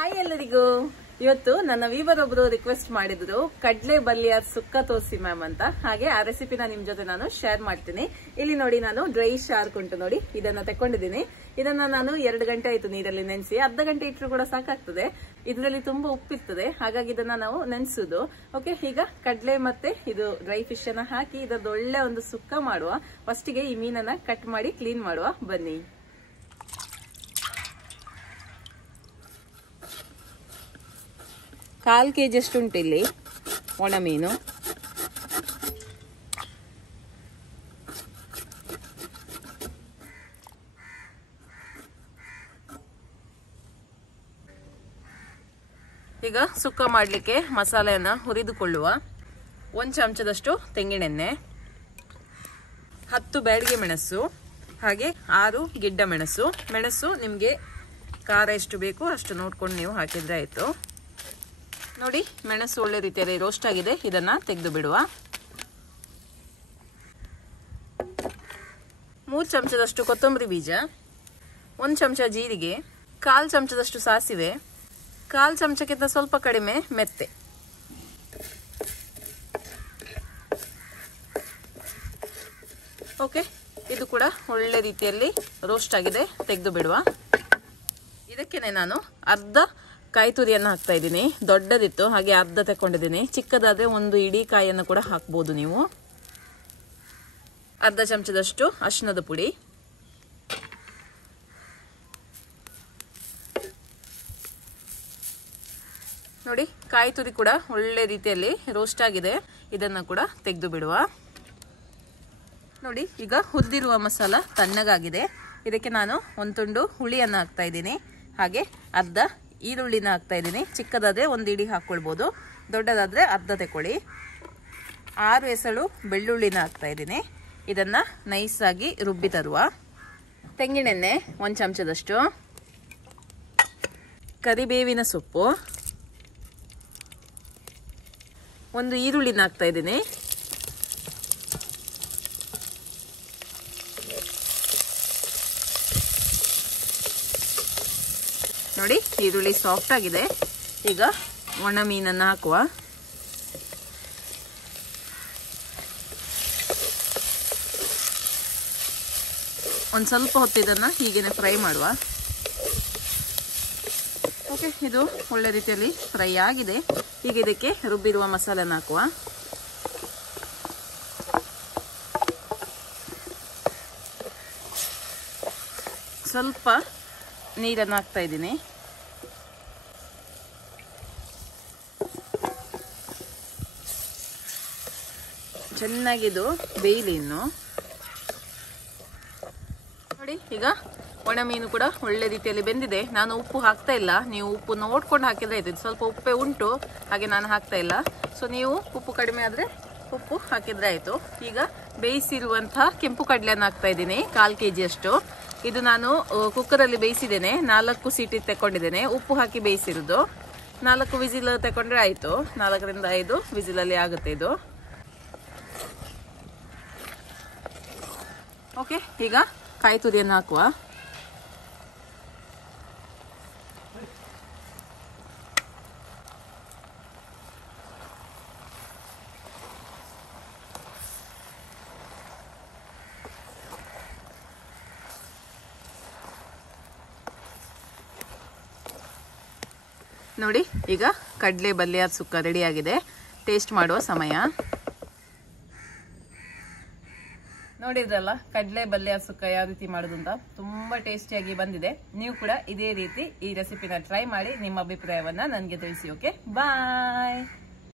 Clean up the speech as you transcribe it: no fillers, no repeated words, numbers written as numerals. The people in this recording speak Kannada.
ಹಾಯ್ ಎಲ್ಲರಿಗೂ. ಇವತ್ತು ನನ್ನ ವೀವರ್ ಒಬ್ರು ರಿಕ್ವೆಸ್ಟ್ ಮಾಡಿದ್ರು ಕಡ್ಲೆ ಬಲ್ಯಾರ್ ಸುಕ್ಕ ತೋರಿಸಿ ಮ್ಯಾಮ್ ಅಂತ. ಹಾಗೆ ಆ ರೆಸಿಪಿನ ನಿಮ್ ಜೊತೆ ನಾನು ಶೇರ್ ಮಾಡ್ತೀನಿ. ಇಲ್ಲಿ ನೋಡಿ, ನಾನು ಡ್ರೈ ಶಾರ್ಕ್ ಉಂಟು ನೋಡಿ, ಇದನ್ನ ತಕೊಂಡಿದ್ದೀನಿ. ಇದನ್ನ ನಾನು 2 ಗಂಟೆ ಆಯ್ತು ನೀರಲ್ಲಿ ನೆನೆಸಿ. ಅರ್ಧ ಗಂಟೆ ಇಟ್ಟರು ಕೂಡ ಸಾಕಾಗ್ತದೆ. ಇದರಲ್ಲಿ ತುಂಬಾ ಉಪ್ಪಿರ್ತದೆ, ಹಾಗಾಗಿ ಇದನ್ನ ನಾವು ನೆನೆಸುದು. ಓಕೆ, ಈಗ ಕಡ್ಲೆ ಮತ್ತೆ ಇದು ಡ್ರೈ ಫಿಶ್ ಅನ್ನ ಹಾಕಿ ಇದರದ್ದು ಒಳ್ಳೆ ಒಂದು ಸುಕ್ಕ ಮಾಡುವ. ಫಸ್ಟಿಗೆ ಈ ಮೀನನ್ನ ಕಟ್ ಮಾಡಿ ಕ್ಲೀನ್ ಮಾಡುವ, ಬನ್ನಿ. ಕಾಲ್ ಕೆಜಿ ಅಷ್ಟು ಉಂಟು ಇಲ್ಲಿ ಒಣ ಮೀನು. ಈಗ ಸುಕ್ಕ ಮಾಡಲಿಕ್ಕೆ ಮಸಾಲೆಯನ್ನ ಹುರಿದುಕೊಳ್ಳುವ. 1 ಚಮಚದಷ್ಟು ತೆಂಗಿನೆಣ್ಣೆ, 10 ಬ್ಯಾಡಗೆ ಮೆಣಸು, ಹಾಗೆ 6 ಗಿಡ್ಡ ಮೆಣಸು. ಮೆಣಸು ನಿಮಗೆ ಖಾರ ಎಷ್ಟು ಬೇಕು ಅಷ್ಟು ನೋಡ್ಕೊಂಡು ನೀವು ಹಾಕಿದ್ರೆ ಆಯ್ತು. ನೋಡಿ, ಮೆಣಸು ಒಳ್ಳೆ ರೀತಿಯಲ್ಲಿ ರೋಸ್ಟ್ ಆಗಿದೆ. ಇದನ್ನ ತೆಗೆದು ಬಿಡುವ. 3 ಚಮಚದಷ್ಟು ಕೊತ್ತಂಬರಿ ಬೀಜ, 1 ಚಮಚ ಜೀರಿಗೆ, 1/4 ಚಮಚದಷ್ಟು ಸಾಸಿವೆ, 1/4 ಚಮಚಕ್ಕಿಂತ ಸ್ವಲ್ಪ ಕಡಿಮೆ ಮೆತ್ತೆ. ಓಕೆ, ಇದು ಕೂಡ ಒಳ್ಳೆ ರೀತಿಯಲ್ಲಿ ರೋಸ್ಟ್ ಆಗಿದೆ, ತೆಗೆದು ಬಿಡುವ. ಇದಕ್ಕೇನೆ ನಾನು ಅರ್ಧ ಕಾಯಿ ತುರಿಯನ್ನು ಹಾಕ್ತಾ ಇದ್ದೀನಿ. ದೊಡ್ಡದಿತ್ತು ಹಾಗೆ ಅರ್ಧ ತಕೊಂಡಿದ್ದೀನಿ. ಚಿಕ್ಕದಾದ್ರೆ 1 ಇಡೀ ಕಾಯಿಯನ್ನು ಕೂಡ ಹಾಕ್ಬೋದು ನೀವು. ಅರ್ಧ ಚಮಚದಷ್ಟು ಅರಿಶಿಣದ ಪುಡಿ, ನೋಡಿ ಕಾಯಿ ತುರಿ ಕೂಡ ಒಳ್ಳೆ ರೀತಿಯಲ್ಲಿ ರೋಸ್ಟ್ ಆಗಿದೆ. ಇದನ್ನ ಕೂಡ ತೆಗೆದು ಬಿಡುವ. ನೋಡಿ, ಈಗ ಹುರಿದಿರುವ ಮಸಾಲ ತಣ್ಣಗಾಗಿದೆ. ಇದಕ್ಕೆ ನಾನು 1 ತುಂಡು ಹುಳಿಯನ್ನು ಹಾಕ್ತಾ ಇದ್ದೀನಿ, ಹಾಗೆ ಅರ್ಧ ಈರುಳ್ಳಿನ ಹಾಕ್ತಾ ಇದ್ದೀನಿ. ಚಿಕ್ಕದಾದ್ರೆ 1 ಇಡೀ ಹಾಕೊಳ್ಬಹುದು, ದೊಡ್ಡದಾದ್ರೆ ಅರ್ಧ ತಕೊಳ್ಳಿ. 6 ಎಸಳು ಬೆಳ್ಳುಳ್ಳಿನ ಹಾಕ್ತಾ ಇದ್ದೀನಿ. ಇದನ್ನ ನೈಸ್ ಆಗಿ ರುಬ್ಬಿ ತರುವ. ತೆಂಗಿನೆಣ್ಣೆ 1 ಚಮಚದಷ್ಟು, ಕರಿಬೇವಿನ ಸೊಪ್ಪು, 1 ಈರುಳ್ಳಿನ ಹಾಕ್ತಾ ಇದ್ದೀನಿ. ನೋಡಿ, ಈರುಳ್ಳಿ ಸಾಫ್ಟ್ ಆಗಿದೆ. ಈಗ ಒಣ ಮೀನನ್ನು ಹಾಕುವ. ಒಂದು ಸ್ವಲ್ಪ ಹೊತ್ತು ಇದನ್ನ ಹೀಗೇನೆ ಫ್ರೈ ಮಾಡುವ. ಓಕೆ, ಇದು ಒಳ್ಳೆ ರೀತಿಯಲ್ಲಿ ಫ್ರೈ ಆಗಿದೆ. ಈಗ ಇದಕ್ಕೆ ರುಬ್ಬಿರುವ ಮಸಾಲೆನ ಹಾಕುವ. ಸ್ವಲ್ಪ ನೀರನ್ನು ಹಾಕ್ತಾ ಇದ್ದೀನಿ. ಚೆನ್ನಾಗಿದು ಬೇಯಲಿ ಇನ್ನು. ನೋಡಿ, ಈಗ ಒಣ ಮೀನು ಕೂಡ ಒಳ್ಳೆ ರೀತಿಯಲ್ಲಿ ಬೆಂದಿದೆ. ನಾನು ಉಪ್ಪು ಹಾಕ್ತಾ ಇಲ್ಲ, ನೀವು ಉಪ್ಪು ನೋಡ್ಕೊಂಡು ಹಾಕಿದ್ರೆ ಆಯ್ತು. ಸ್ವಲ್ಪ ಉಪ್ಪೇ ಉಂಟು, ಹಾಗೆ ನಾನು ಹಾಕ್ತಾ ಇಲ್ಲ. ಸೊ ನೀವು ಉಪ್ಪು ಕಡಿಮೆ ಆದ್ರೆ ಉಪ್ಪು ಹಾಕಿದ್ರೆ ಆಯ್ತು. ಈಗ ಬೇಯಿಸಿರುವಂತಹ ಕೆಂಪು ಕಡಲೆಯನ್ನು ಹಾಕ್ತಾ ಇದ್ದೀನಿ, 1/4 ಕೆಜಿ ಅಷ್ಟು. ಇದು ನಾನು ಕುಕ್ಕರಲ್ಲಿ ಬೇಯಿಸಿದ್ದೇನೆ, 4 ಸೀಟಿ ತಗೊಂಡಿದ್ದೇನೆ. ಉಪ್ಪು ಹಾಕಿ ಬೇಯಿಸಿರೋದು. 4 ವಿಸಿಲ್ ತಗೊಂಡ್ರೆ ಆಯ್ತು. 4 ರಿಂದ 5 ವಿಸಿಲಲ್ಲಿ ಆಗುತ್ತೆ ಇದು. ಓಕೆ, ಈಗ ಕಾಯಿ ತುರಿಯನ್ನು ಹಾಕುವ. ನೋಡಿ, ಈಗ ಕಡ್ಲೆ ಬಲ್ಯಾರ್ ಸುಕ್ಕ ರೆಡಿ ಆಗಿದೆ. ಟೇಸ್ಟ್ ಮಾಡುವ ಸಮಯ. ನೋಡಿದ್ರಲ್ಲ ಕಡ್ಲೆ ಬಲ್ಯಾರ್ ಸುಕ್ಕ ಯಾವ ರೀತಿ ಮಾಡೋದು ಅಂತ. ತುಂಬಾ ಟೇಸ್ಟಿಯಾಗಿ ಬಂದಿದೆ. ನೀವು ಕೂಡ ಇದೇ ರೀತಿ ಈ ರೆಸಿಪಿನ ಟ್ರೈ ಮಾಡಿ ನಿಮ್ಮ ಅಭಿಪ್ರಾಯವನ್ನ ನನಗೆ ತಿಳಿಸಿ. ಓಕೆ, ಬಾಯ್.